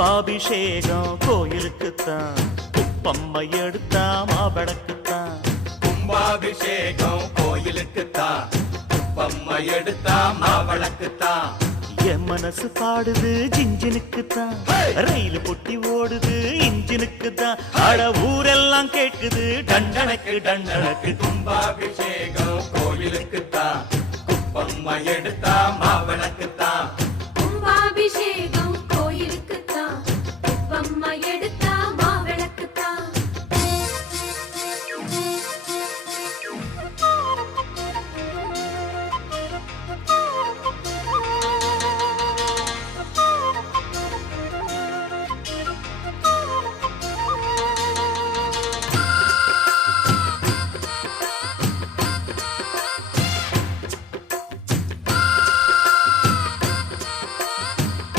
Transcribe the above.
கும்பாபிஷேகம் கோயிலுக்குத்தான், குப்பம்மை எடுத்தா மாவிளக்குத்தான். கும்பாபிஷேகம் கோயிலுக்குத்தான், குப்பம்மை எடுத்தா மாவிளக்குத்தான். என் மனசு பாடுது ஜிஞ்சினுக்குத்தான், ரயில் பொட்டி ஓடுது இன்ஜினுக்குத்தான். அட ஊரெல்லாம் கேட்குது டண்டனக்கு டண்டனக்கு. கும்பாபிஷேகம் கோயிலுக்குத்தான், குப்பம்மை எடுத்தா மாவிளக்குத்தான். கும்பாபிஷேகம்